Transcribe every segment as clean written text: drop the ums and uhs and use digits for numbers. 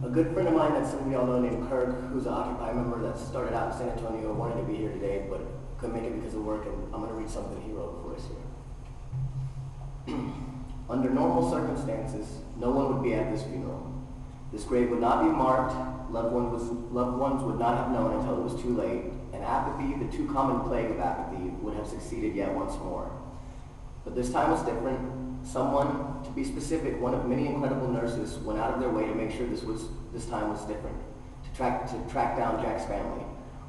A good friend of mine that some of y'all know named Kirk, who's an Occupy member that started out in San Antonio, wanted to be here today, but couldn't make it because of work, and I'm going to read something he wrote for us here. Under normal circumstances, no one would be at this funeral. This grave would not be marked, loved ones would not have known until it was too late, and apathy, the too common plague of apathy, would have succeeded yet once more. But this time was different. Someone, to be specific, one of many incredible nurses, went out of their way to make sure this time was different, to track down Jack's family,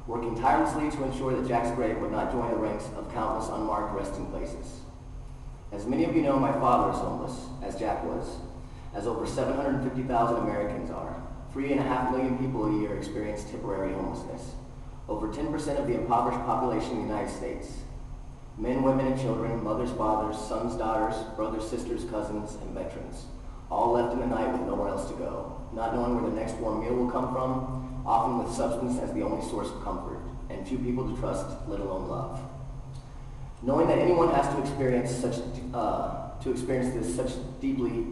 working tirelessly to ensure that Jack's grave would not join the ranks of countless unmarked resting places. As many of you know, my father is homeless, as Jack was, as over 750,000 Americans are. 3.5 million people a year experience temporary homelessness. Over 10% of the impoverished population in the United States. Men, women, and children, mothers, fathers, sons, daughters, brothers, sisters, cousins, and veterans, all left in the night with nowhere else to go, not knowing where the next warm meal will come from, often with substance as the only source of comfort, and few people to trust, let alone love. Knowing that anyone has to experience such deeply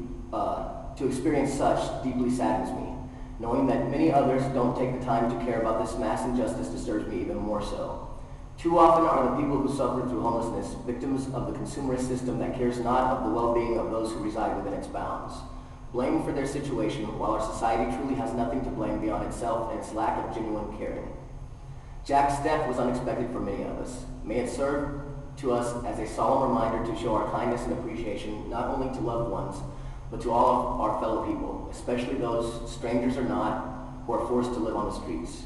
saddens me. Knowing that many others don't take the time to care about this mass injustice disturbs me even more so. Too often are the people who suffer through homelessness victims of the consumerist system that cares not of the well-being of those who reside within its bounds. Blamed for their situation, while our society truly has nothing to blame beyond itself and its lack of genuine caring. Jack's death was unexpected for many of us. May it serve to us as a solemn reminder to show our kindness and appreciation not only to loved ones, but to all of our fellow people, especially those, strangers or not, who are forced to live on the streets.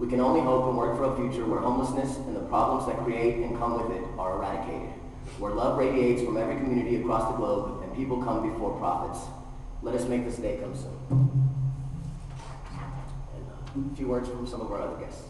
We can only hope and work for a future where homelessness and the problems that create and come with it are eradicated, where love radiates from every community across the globe and people come before profits. Let us make this day come soon. And a few words from some of our other guests.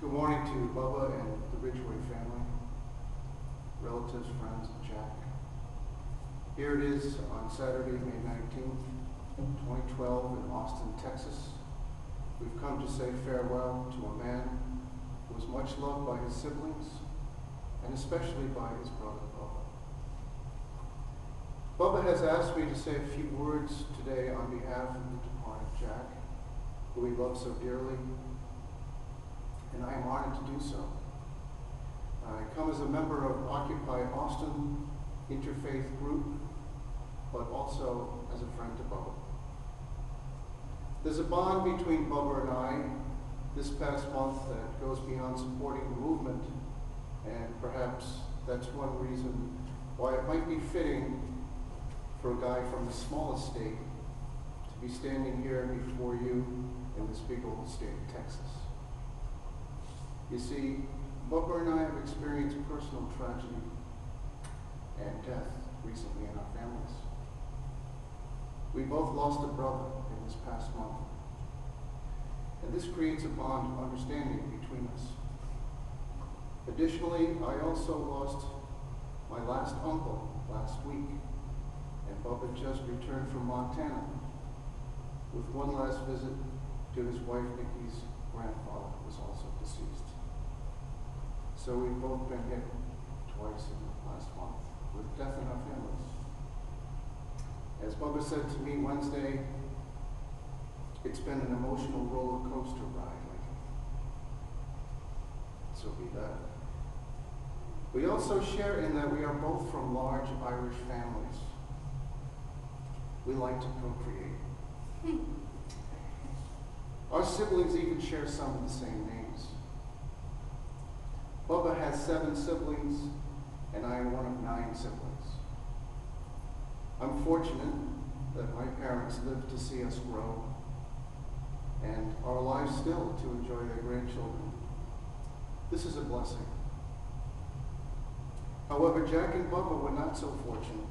Good morning to Bubba and the Ridgeway family, relatives, friends of Jack. Here it is on Saturday, May 19th, 2012 in Austin, Texas. We've come to say farewell to a man who was much loved by his siblings and especially by his brother Bubba. Bubba has asked me to say a few words today on behalf of the departed Jack, who he loved so dearly, and I am honored to do so. I come as a member of Occupy Austin interfaith group, but also as a friend to Bubba. There's a bond between Bubba and I this past month that goes beyond supporting the movement, and perhaps that's one reason why it might be fitting for a guy from the smallest state to be standing here before you in this big old state of Texas. You see, Bubba and I have experienced personal tragedy and death recently in our families. We both lost a brother in this past month, and this creates a bond of understanding between us. Additionally, I also lost my last uncle last week, and Bubba just returned from Montana with one last visit to his wife Nikki's grandfather, who was also deceased. So we've both been hit twice in the last month with death in our families. As Bubba said to me Wednesday, it's been an emotional roller coaster ride lately. So be that. We also share in that we are both from large Irish families. We like to procreate. Our siblings even share some of the same names. Bubba has 7 siblings, and I am one of 9 siblings. I'm fortunate that my parents lived to see us grow and are alive still to enjoy their grandchildren. This is a blessing. However, Jack and Bubba were not so fortunate.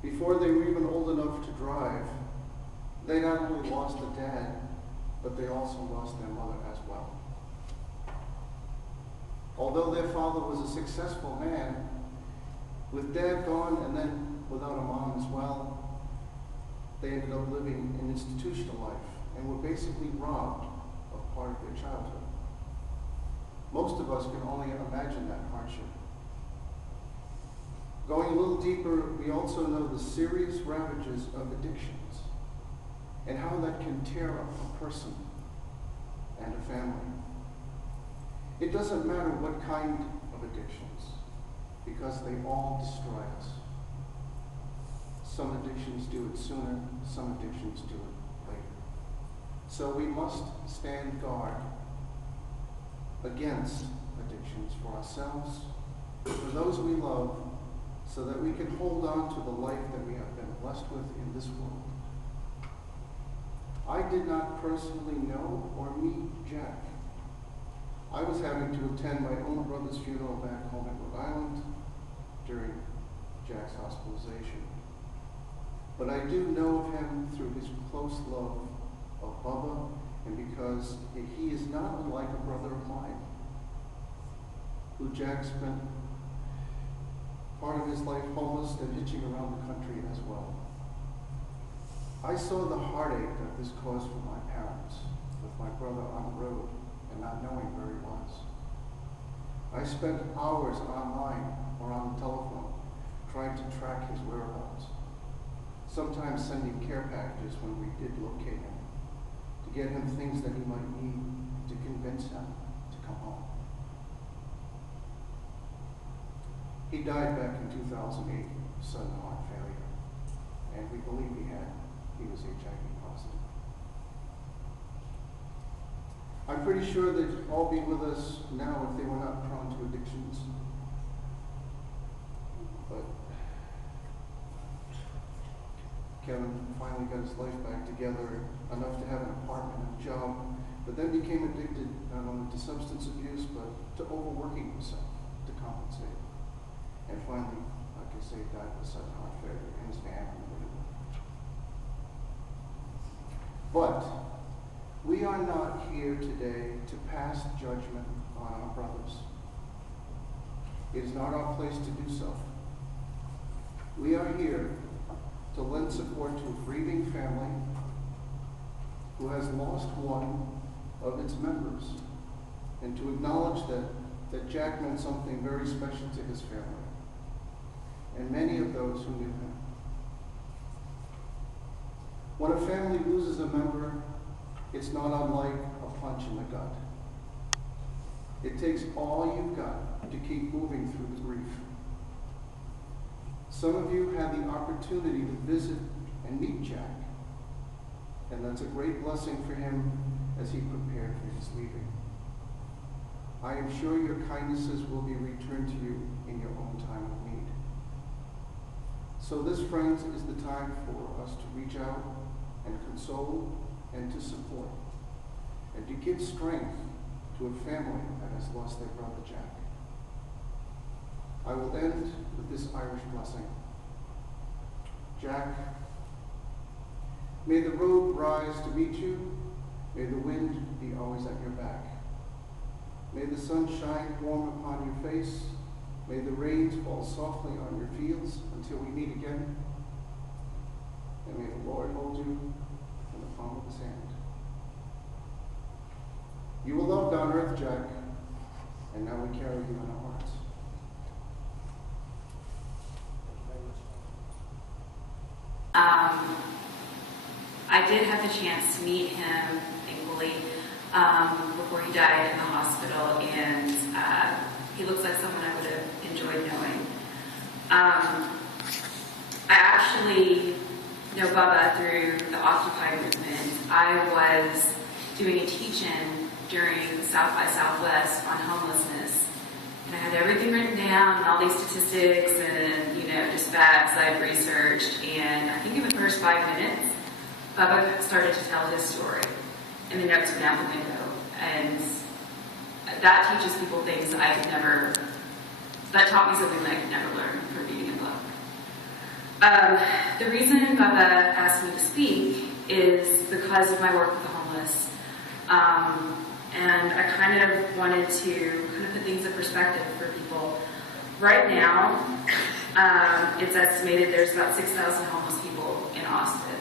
Before they were even old enough to drive, they not only lost a dad, but they also lost their mother as well. Although their father was a successful man, with dad gone and then without a mom as well, they ended up living an institutional life and were basically robbed of part of their childhood. Most of us can only imagine that hardship. Going a little deeper, we also know the serious ravages of addictions and how that can tear up a person and a family. It doesn't matter what kind of addictions, because they all destroy us. Some addictions do it sooner, some addictions do it later. So we must stand guard against addictions for ourselves, for those we love, so that we can hold on to the life that we have been blessed with in this world. I did not personally know or meet Jack. I was having to attend my own brother's funeral back home in Rhode Island during Jack's hospitalization. But I do know of him through his close love of Bubba, and because he is not unlike a brother of mine, who Jack spent part of his life homeless and hitching around the country as well. I saw the heartache that this caused for my parents, with my brother on the road and not knowing where he was. I spent hours online or on the telephone trying to track his whereabouts, sometimes sending care packages when we did locate him, to get him things that he might need to convince him to come home. He died back in 2008 of sudden heart failure, and we believe he was HIV positive. I'm pretty sure they'd all be with us now if they were not prone to addictions. But Kevin finally got his life back together, enough to have an apartment and a job, but then became addicted not only to substance abuse, but to overworking himself to compensate. And finally, like I say, died of sudden heart failure in his van in Laredo. But we are not here today to pass judgment on our brothers. It is not our place to do so. We are here to lend support to a grieving family who has lost one of its members, and to acknowledge that Jack meant something very special to his family and many of those who knew him. When a family loses a member, it's not unlike a punch in the gut. It takes all you've got to keep moving through the grief. Some of you had the opportunity to visit and meet Jack, and that's a great blessing for him as he prepared for his leaving. I am sure your kindnesses will be returned to you in your own time of need. So this, friends, is the time for us to reach out and console and to support and to give strength to a family that has lost their brother Jack. I will end with this Irish blessing. Jack, may the road rise to meet you. May the wind be always at your back. May the sun shine warm upon your face. May the rains fall softly on your fields until we meet again. And may the Lord hold you in the palm of his hand. You were loved on earth, Jack, and now we carry you in our hearts. I did have the chance to meet him, thankfully, before he died in the hospital, and he looks like someone I would have enjoyed knowing. I actually know Bubba through the Occupy movement. I was doing a teach-in during South by Southwest on homelessness, and I had everything written down, and all these statistics, and just facts I had researched. And I think in the first 5 minutes, Bubba started to tell his story, and the notes went out the window. And that teaches people things I could never. That taught me something that I could never learn from reading a book. The reason Bubba asked me to speak is because of my work with the homeless. And I kind of wanted to put things in perspective for people. Right now, it's estimated there's about 6,000 homeless people in Austin.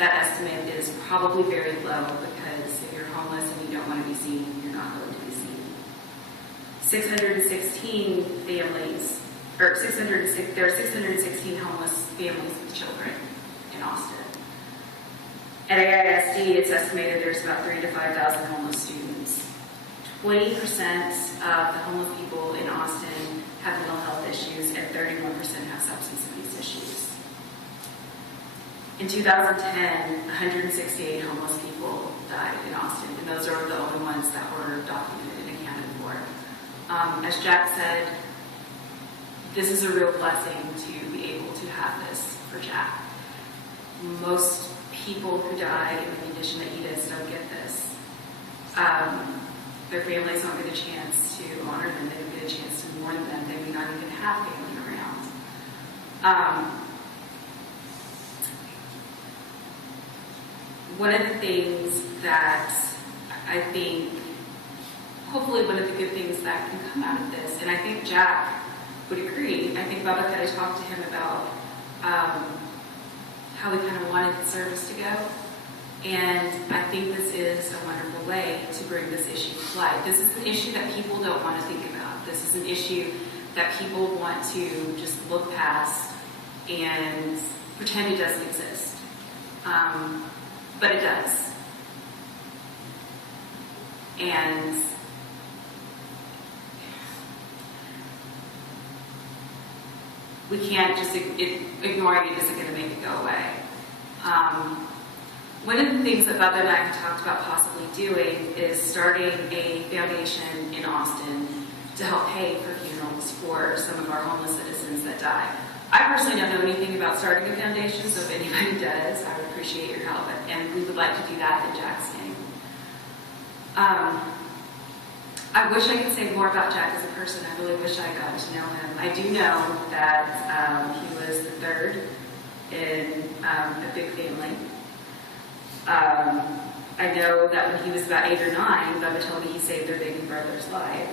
that estimate is probably very low because if you're homeless and you don't want to be seen, you're not going to be seen. 616 families, or 606, there are 616 homeless families with children in Austin. At AISD, it's estimated there's about 3,000 to 5,000 homeless students. 20% of the homeless people in Austin have mental health issues, and 31% have substance abuse issues. In 2010, 168 homeless people died in Austin, and those are the only ones that were documented and accounted for. As Jack said, this is a real blessing to be able to have this for Jack. Most people who die in the condition that he does don't get this. Their families don't get a chance to honor them. They don't get a chance to mourn them. They may not even have family around. One of the things that I think, hopefully one of the good things that can come out of this, and I think Jack would agree, I think Bubba kind of talked to him about how we kind of wanted the service to go. And I think this is a wonderful way to bring this issue to light. This is an issue that people don't want to think about. This is an issue that people want to just look past and pretend it doesn't exist. But it does. And we can't just, ignoring it isn't going to make it go away. One of the things that Bubba and I have talked about possibly doing is starting a foundation in Austin to help pay for funerals for some of our homeless citizens that die. I personally don't know anything about starting a foundation, so if anybody does, I would appreciate your help, and we would like to do that in Jack's name. I wish I could say more about Jack as a person. I really wish I had gotten to know him. I do know that he was the third in a big family. I know that when he was about 8 or 9, Bubba told me he saved their baby brother's life.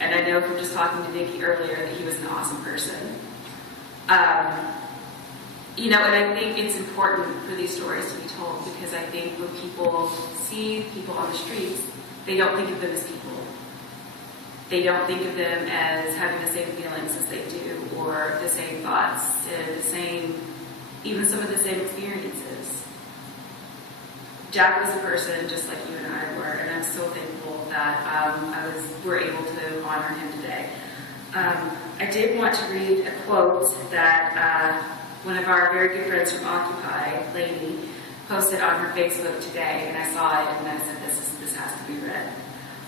And I know from just talking to Nikki earlier that he was an awesome person. You know, and I think it's important for these stories to be told because I think when people see people on the streets, they don't think of them as people. They don't think of them as having the same feelings as they do, or the same thoughts, and the same, even some of the same experiences. Jack was a person just like you and I were, and I'm so thankful that we're able to honor him today. I did want to read a quote that one of our very good friends from Occupy, Lainey, posted on her Facebook today, and I saw it and I said, this has to be read.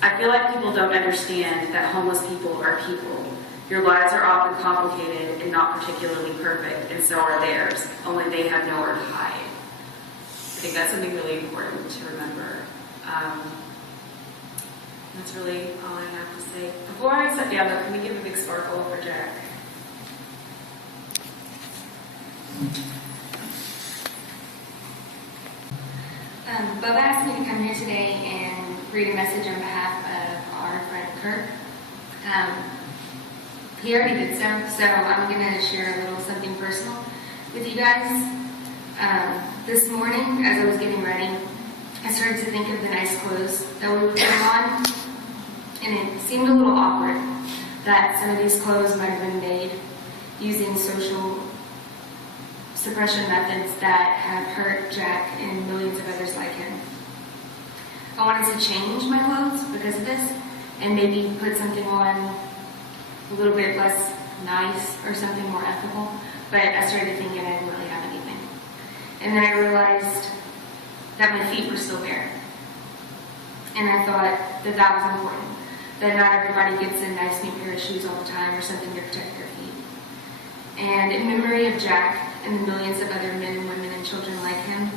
I feel like people don't understand that homeless people are people. Your lives are often complicated and not particularly perfect, and so are theirs, only they have nowhere to hide. I think that's something really important to remember. That's really all I have to say. Before I sit down, though, can we give a big sparkle for Jack? Bubba asked me to come here today and read a message on behalf of our friend Kirk. He already did so I'm going to share a little something personal with you guys. This morning, as I was getting ready, I started to think of the nice clothes that we were putting on, and it seemed a little awkward that some of these clothes might have been made using social suppression methods that have hurt Jack and millions of others like him. I wanted to change my clothes because of this, and maybe put something on a little bit less nice or something more ethical, but I started thinking I didn't really have anything. And then I realized that my feet were still bare. And I thought that that was important, that not everybody gets a nice new pair of shoes all the time or something to protect their feet. And in memory of Jack and the millions of other men and women and children like him,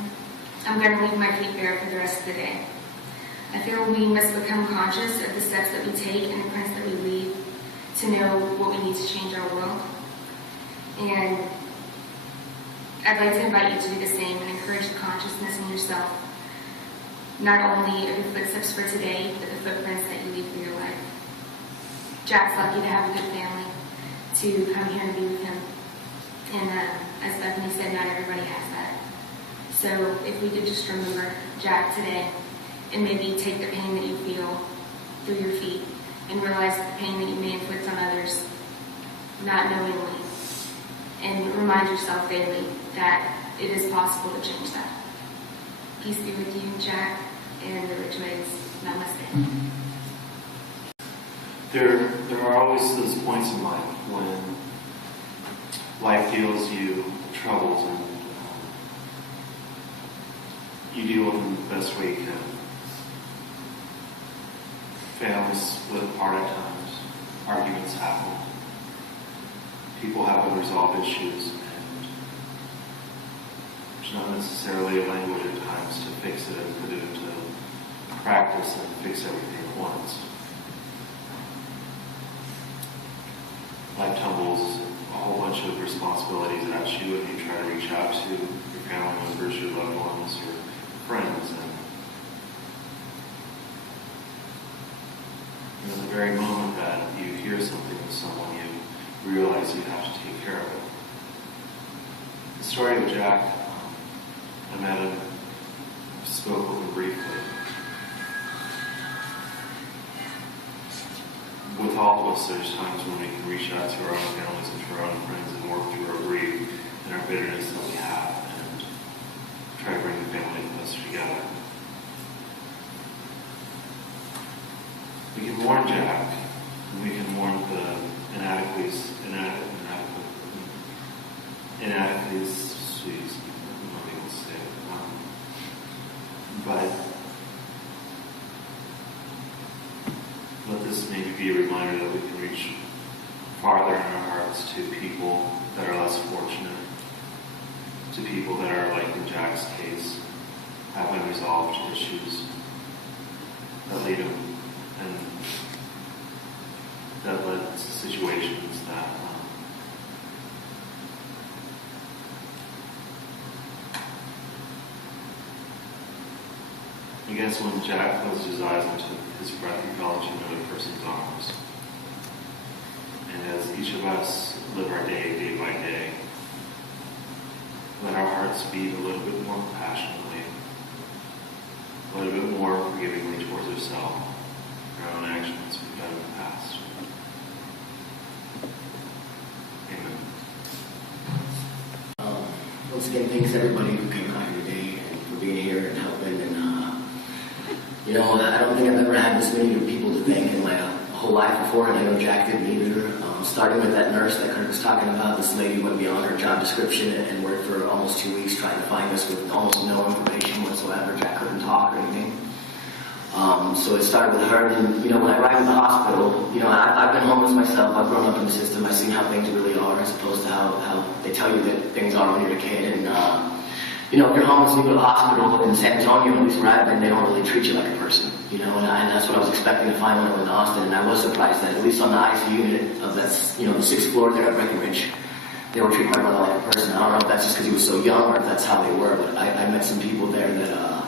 I'm going to leave my feet bare for the rest of the day. I feel we must become conscious of the steps that we take and the prints that we leave to know what we need to change our world. And I'd like to invite you to do the same and encourage the consciousness in yourself, not only of your footsteps for today, but the footprints that you leave for your life. Jack's lucky to have a good family, to come here and be with him. And as Bethany said, not everybody has that. So if we could just remember Jack today and maybe take the pain that you feel through your feet and realize the pain that you may inflict on others not knowingly, and remind yourself daily that it is possible to change that. Peace be with you, Jack, and the Ridgways. Namaste. There are always those points in life when life deals you troubles and you deal with them the best way you can. Families split apart at times. Arguments happen. People have unresolved issues, and there's not necessarily a language at times to fix it and put it into practice and fix everything at once. Life tumbles a whole bunch of responsibilities at you, and you try to reach out to your family members, your loved ones, your friends, and in the very moment that you hear something with someone, you realize you have to take care of it. The story of Jack, I met him, spoke with him briefly. With all of us, there's times when we can reach out to our own families and to our own friends and work through our grief and our bitterness that we have and try to bring the family closer together. We can mourn Jack, and we can mourn the inadequacies, I'm not able to say it, but let this maybe be a reminder that we can reach farther in our hearts to people that are less fortunate, to people that are, like in Jack's case, have unresolved issues that lead them and that led to situations that I guess when Jack closed his eyes and took his breath, he fell into another person's arms. And as each of us live our day by day, let our hearts beat a little bit more passionately, a little bit more forgivingly towards ourselves, our own actions we've done in the past. Amen. Once again, thanks everybody who came out here today and for being here and helping. And I don't think I've ever had this many people to thank in my whole life before, and I know Jack didn't either. Starting with that nurse that Kurt was talking about, this lady went beyond her job description and worked for almost 2 weeks trying to find us with almost no information whatsoever. Jack couldn't talk or anything. So it started with her, and when I arrived at the hospital, I've been homeless myself. I've grown up in the system. I've seen how things really are as opposed to how they tell you that things are when you're a kid. And if you're homeless and you go to the hospital in San Antonio, at least where I've been, they don't really treat you like a person, and that's what I was expecting to find when I went to Austin, and I was surprised that at least on the ICU unit of that, the 6th floor there at Breckenridge, they were treating my brother like a person. I don't know if that's just because he was so young or if that's how they were, but I met some people there that,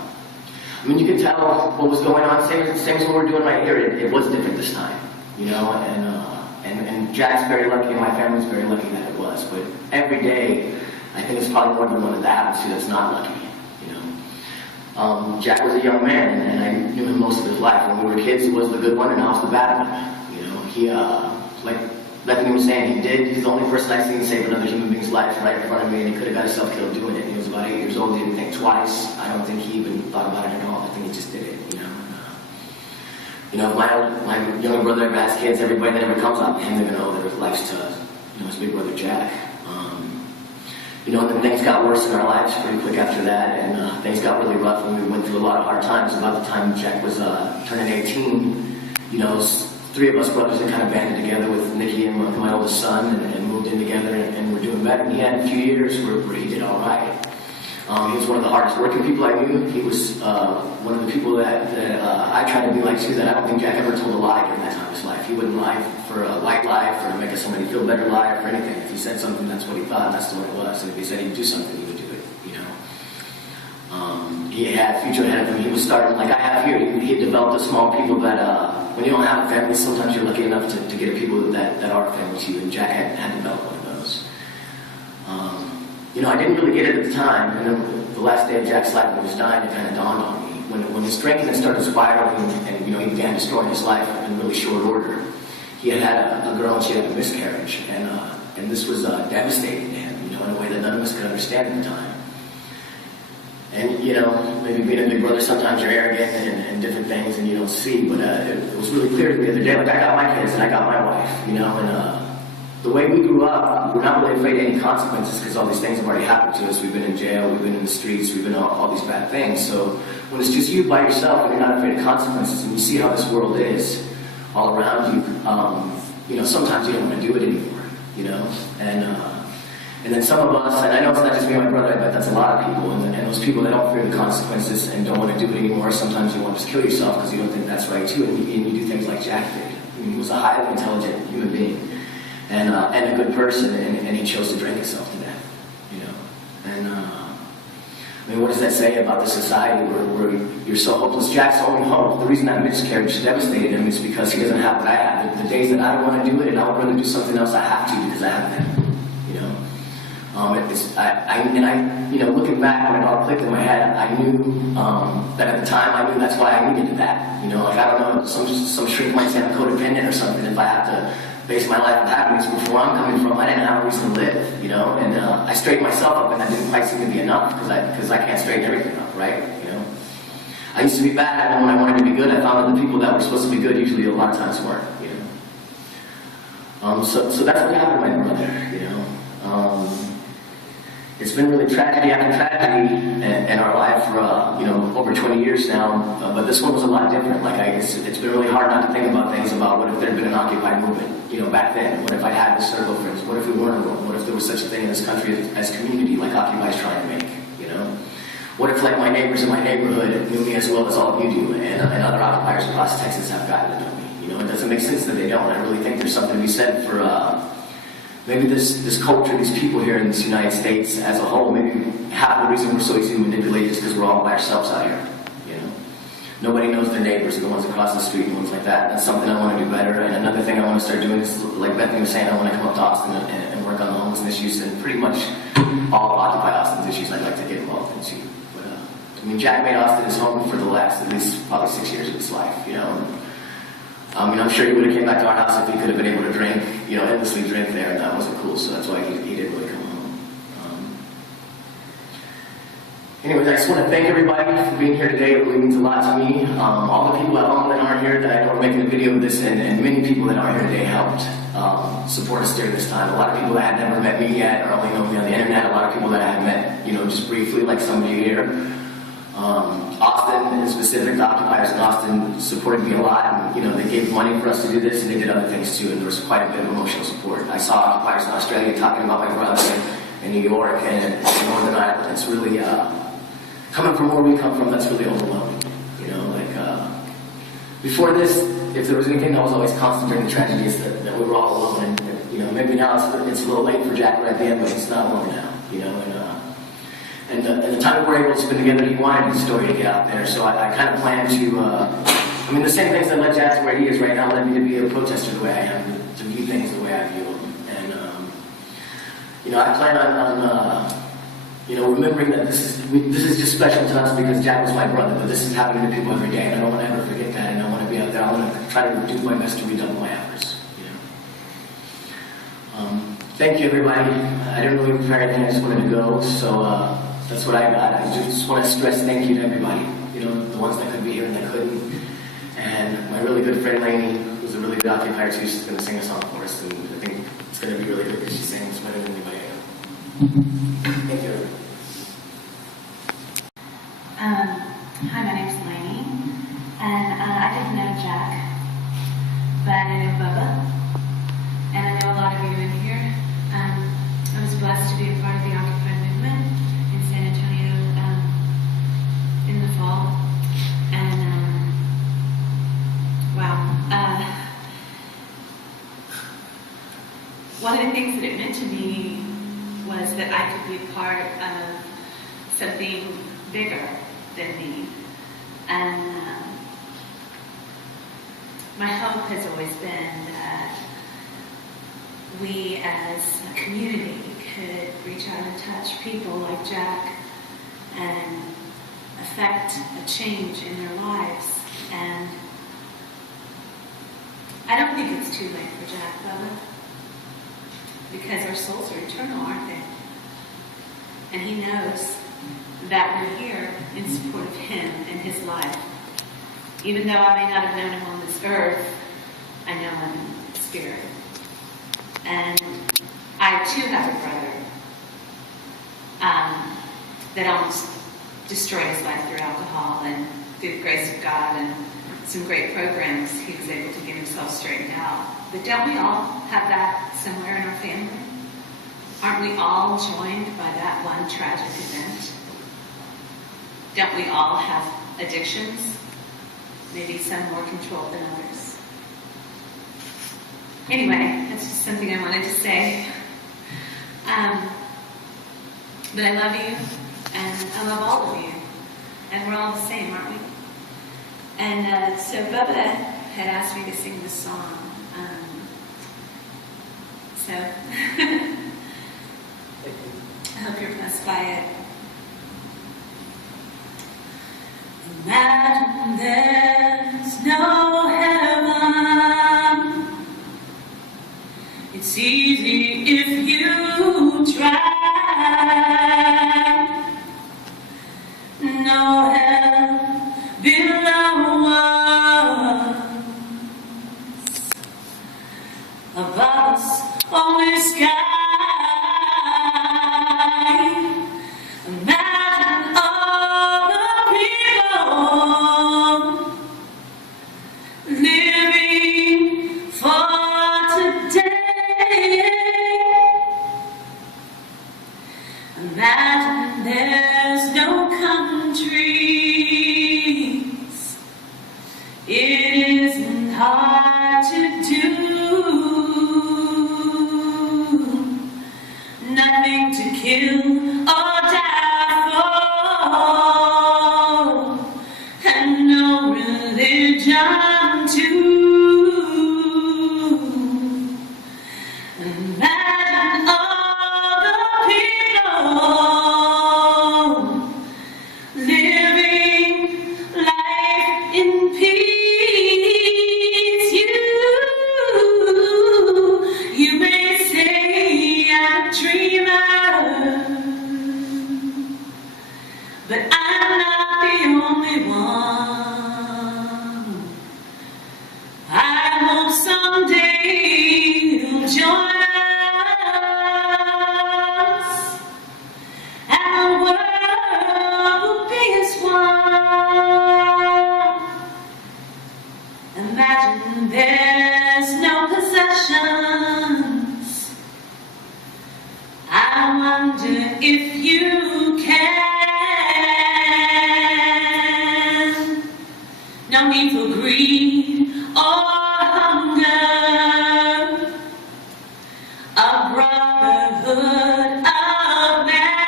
you could tell what was going on, same as what we're doing right here. It was different this time, and Jack's very lucky and my family's very lucky that it was, but every day, I think it's probably more than one of that happens to that's not lucky, Jack was a young man, and I knew him most of his life. When we were kids, he was the good one, and I was the bad one. He, like Bethany was saying, he's the only person I've seen save another human being's life right in front of me, and he could have got himself killed doing it. He was about 8 years old, he didn't think twice. I don't think he even thought about it at all. I think he just did it, If my younger brother ever has kids, everybody that ever comes up to him, they're going to owe their lives to, his big brother Jack. And then things got worse in our lives pretty quick after that, and things got really rough, and we went through a lot of hard times. About the time Jack was turning 18, 3 of us brothers had kind of banded together with Nikki and my oldest son and moved in together, and we're doing better. And he had a few years where he did all right. He was one of the hardest working people I knew. He was one of the people that I tried to be like too, that I don't think Jack ever told a lie during that time of his life. He wouldn't lie for a white lie, for to make somebody feel better lie, or for anything. If he said something, that's what he thought, and that's the way it was. And if he said he'd do something, he would do it, He had a future ahead of him. He was starting, like I have here, he had developed a small people that, when you don't have a family, sometimes you're lucky enough to get people that are family to you, and Jack had developed one of those. I didn't really get it at the time, and then the last day of Jack's life when he was dying, it kind of dawned on me. When his drinking started spiraling and he began destroying his life in really short order, he had a girl and she had a miscarriage, and this was devastating to him, in a way that none of us could understand at the time. And, maybe being a big brother, sometimes you're arrogant and different things and you don't see, but it was really clear to me the other day, like I got my kids and I got my wife, and the way we grew up, we're not really afraid of any consequences because all these things have already happened to us. We've been in jail, we've been in the streets, we've been all these bad things. So when it's just you by yourself and you're not afraid of consequences and you see how this world is all around you, sometimes you don't want to do it anymore, and then some of us, and I know it's not just me and my brother, but that's a lot of people, and those people that don't fear the consequences and don't want to do it anymore, sometimes you want to just kill yourself because you don't think that's right too, and you do things like Jack did. He was a highly intelligent human being. And a good person, and he chose to drink himself to death, And what does that say about the society where you're so hopeless? Jack's only hope, the reason that miscarriage devastated him is because he doesn't have what I have. The days that I don't want to do it, and I would rather do something else, I have to because I have them, looking back when it all clicked in my head, I knew that at the time I knew that's why I needed that. I don't know, some shrink might say I'm codependent or something if I have to base my life on happiness, but from where I'm coming from, I didn't have a reason to live, and I straightened myself up, and that didn't quite seem to be enough, because I can't straighten everything up, right, I used to be bad, and when I wanted to be good, I found that the people that were supposed to be good usually a lot of times weren't, So that's what happened to my brother, It's been really tragedy after tragedy in our life for, over 20 years now, but this one was a lot different. It's been really hard not to think about things about what if there had been an Occupy movement, back then. What if I had this circle of friends? What if we weren't alone? What if there was such a thing in this country as community like Occupy is trying to make, What if, my neighbors in my neighborhood knew me as well as all of you do, and other occupiers across Texas have gotten to know me? It doesn't make sense that they don't. I really think there's something to be said for, maybe this culture, these people here in this United States as a whole, maybe half the reason we're so easy to manipulate is because we're all by ourselves out here. Nobody knows their neighbors and the ones across the street and ones like that. That's something I want to do better. And another thing I want to start doing is, like Bethany was saying, I want to come up to Austin and work on the homelessness issues, and pretty much all of Occupy Austin's issues I'd like to get involved in too. But Jack made Austin his home for the last at least probably 6 years of his life. I'm sure he would have came back to our house if he could have been able to drink, endlessly drink there, and that wasn't cool, so that's why he didn't really come home. Anyways, I just want to thank everybody for being here today. It really means a lot to me. All the people at home that aren't here that I know are making a video of this, and many people that aren't here today helped support us during this time. A lot of people that had never met me yet or only know me on the internet. A lot of people that I had met, just briefly, like some of you here. Austin, in specific, the occupiers in Austin supported me a lot, and they gave money for us to do this, and they did other things too, and there was quite a bit of emotional support. I saw occupiers in Australia talking about my brother in New York and in Northern Ireland. It's really, coming from where we come from, that's really overwhelming. Before this, if there was anything that was always constant during the tragedy, is that we were all alone, and maybe now it's a little late for Jack right at the end, but it's not alone now, And the time we were able to spend together, he wanted his story to get out there. So I kind of plan to, the same things that led Jack to where he is right now led me to be a protester the way I am, to view things the way I view them. And, I plan on remembering that this is just special to us because Jack was my brother, but this is happening to people every day, and I don't want to ever forget that, and I want to be out there. I want to try to do my best to redouble my efforts. Thank you, everybody. I didn't really prepare anything. I just wanted to go, so that's what I got. I just want to stress thank you to everybody. The ones that could be here and that couldn't. And my really good friend Lainey, who's a really good occupier too, she's going to sing a song for us, and I think it's going to be really good because she sings better than anybody I know. Thank you. Hi, my name's Lainey, and I didn't know Jack, but I know Bubba, and I know a lot of you in here. I was blessed to be a part of the Occupy movement in San Antonio in the fall, and one of the things that it meant to me was that I could be a part of something bigger than me, and my hope has always been that we as a community could reach out and touch people like Jack and affect a change in their lives. And I don't think it's too late for Jack, Bubba, because our souls are eternal, aren't they? And he knows that we're here in support of him and his life. Even though I may not have known him on this earth, I know him in spirit. And I too have a brother that almost destroyed his life through alcohol, and through the grace of God and some great programs, he was able to get himself straightened out. But don't we all have that somewhere in our family? Aren't we all joined by that one tragic event? Don't we all have addictions? Maybe some more controlled than others. Anyway, that's just something I wanted to say. But I love you, and I love all of you. And we're all the same, aren't we? And so Bubba had asked me to sing this song. So I hope you're blessed by it. Imagine there's no heaven. It's easy if you try. No hell below us. Above us, only sky. Imagine all the people living for today. Imagine there's no countries. It isn't hard to do. Nothing to kill or die for, and no religion too. Imagine all the people living life in peace. You may say I'm a dreamer, but I'm not the only one. I hope someday you'll join us, and the world will be as one. Imagine there's no possessions. I wonder if you can. No need for greed or hunger. A brotherhood of man.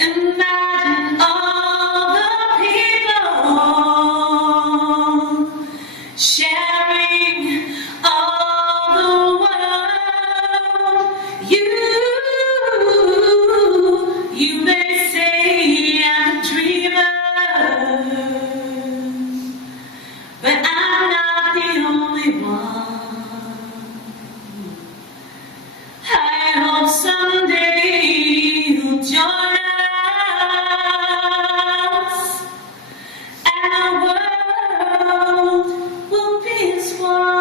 Imagine all the people sharing all the world. You may say I'm a dreamer, but I'm not the only one. I hope someday you'll join us, and the world will be as one.